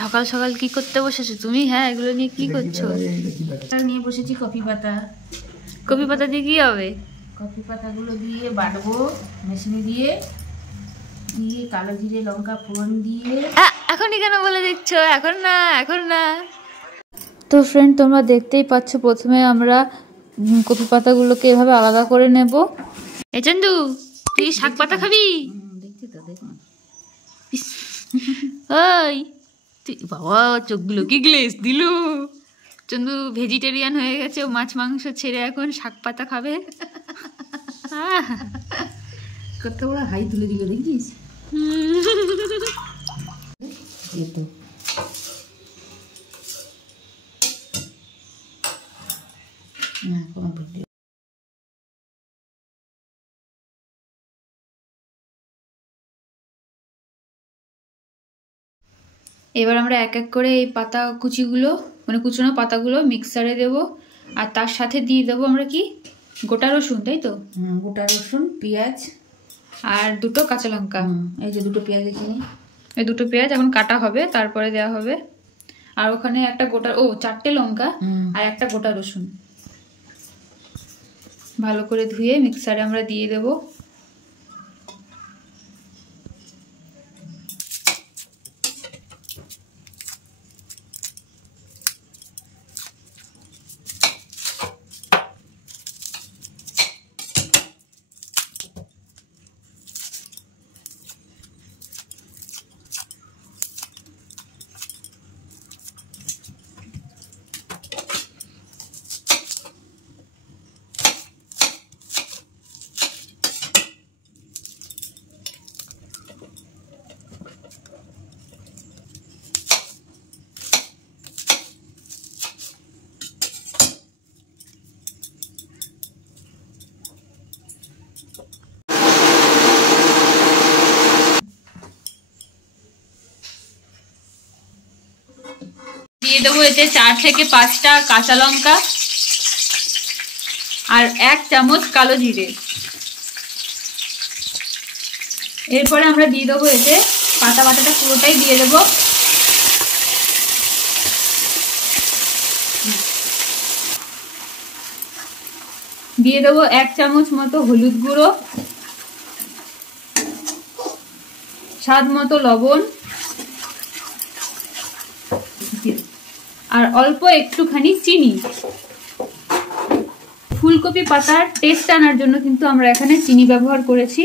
সকাল সকাল কি করতে বসেছো তুমি? হ্যাঁ, এগুলো নিয়ে কি করছো? নিয়ে বসেছি কফি পাতা। কফি পাতা দিয়ে কি হবে? কফি পাতাগুলো দিয়ে বাটবো মেশিনে দিয়ে দিয়ে কালো জিরে লঙ্কা ফোড়ন দিয়ে। এখনই কেন বলে দিচ্ছ? এখন না, এখন না। তো ফ্রেন্ড, তোমরা দেখতেই পাচ্ছ, প্রথমে আমরা কফি পাতাগুলোকে এভাবে আলাদা করে নেব। এ চন্দু, তুই শাক পাতা খাবি? দেখছি তো, দেখুন। ওই তুই বাবা, চোখগুলো কি গ্লেজ দিলু। চন্দু ভেজিটেরিয়ান হয়ে গেছে, ও মাছ মাংস ছেড়ে এখন শাক পাতা খাবে। কত বড় হাই তুলে দিল দেখছিস? এবার আমরা এক এক করে এই পাতা কুচিগুলো, মানে কুচনো পাতাগুলো মিক্সারে দেব। আর তার সাথে দিয়ে দেবো আমরা কি, গোটা রসুন, তাই তো? গোটা রসুন, পেঁয়াজ আর দুটো কাঁচা লঙ্কা। এই যে দুটো পেঁয়াজ এখানে, এই দুটো পেঁয়াজ এখন কাটা হবে, তারপরে দেওয়া হবে। আর ওখানে একটা গোটা, চারটে লঙ্কা আর একটা গোটা রসুন ভালো করে ধুয়ে মিক্সারে আমরা দিয়ে দেবো। দিয়ে দেবো এতে 4 থেকে 5টা কাঁচা লঙ্কা আর 1 চামচ কালো জিরে। এরপরে আমরা দিয়ে দেবো এতে পাতা বাটাটা পুরোটাই দিয়ে দেবো। দিয়ে দেবো 1 চামচ মতো হলুদ গুঁড়ো, স্বাদ মতো লবণ, আর অল্প একটুখানি চিনি। ফুলকপি পাতার টেস্ট আনার জন্য কিন্তু আমরা এখানে চিনি ব্যবহার করেছি।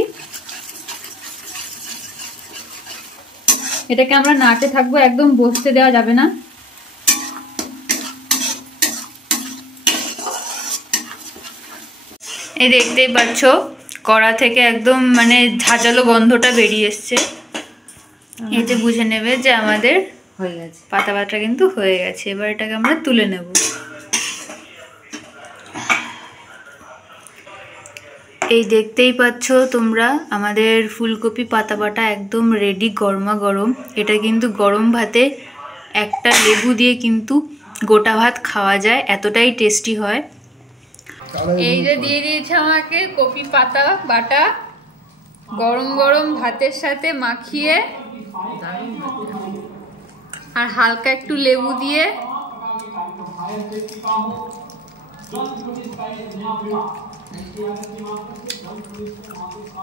এটাকে আমরা নাড়তে থাকবো, একদম বসতে দেওয়া যাবে না। এই দেখতেই পাচ্ছ, কড়া থেকে একদম মানে ঝাঁঝালো গন্ধটা বেরিয়ে এসছে। এতে বুঝে নেবে যে আমাদের হয়ে গেছে, পাতা বাটা কিন্তু হয়ে গেছে। এবার এটাকে আমরা তুলে নেব। এই দেখতেই পাচ্ছ তোমরা, আমাদের ফুলকপি পাতা বাটা একদম রেডি, গরমা গরম। এটা কিন্তু গরম ভাতে একটা লেবু দিয়ে কিন্তু গোটা ভাত খাওয়া যায়, এতটাই টেস্টি হয়। এই যে দিয়ে দিয়েছে আমাকে কপি পাতা বাটা, গরম গরম ভাতের সাথে মাখিয়ে আর হালকা একটু লেবু দিয়ে।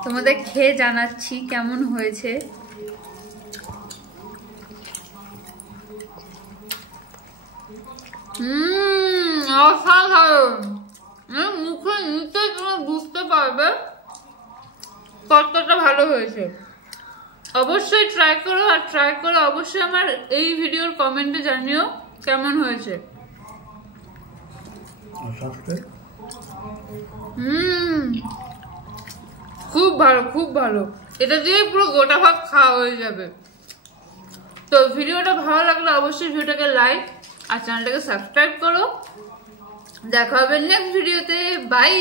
তোমাদের খেয়ে জানাচ্ছি কেমন হয়েছে। অসাধারণ। মুখে নিতে তুমি বুঝতে পারবে কতটা ভালো হয়েছে। অবশ্যই ট্রাই করো, আর ট্রাই করে অবশ্যই আমার এই ভিডিওর কমেন্টে জানিও কেমন হয়েছে। খুব ভালো, খুব ভালো। এটা দিয়ে পুরো গোটা ভাত খাওয়া হয়ে যাবে। তো ভিডিওটা ভালো লাগলে অবশ্যই ভিডিওটাকে লাইক আর চ্যানেলটাকে সাবস্ক্রাইব করো। দেখা হবে নেক্সট ভিডিওতে। বাই।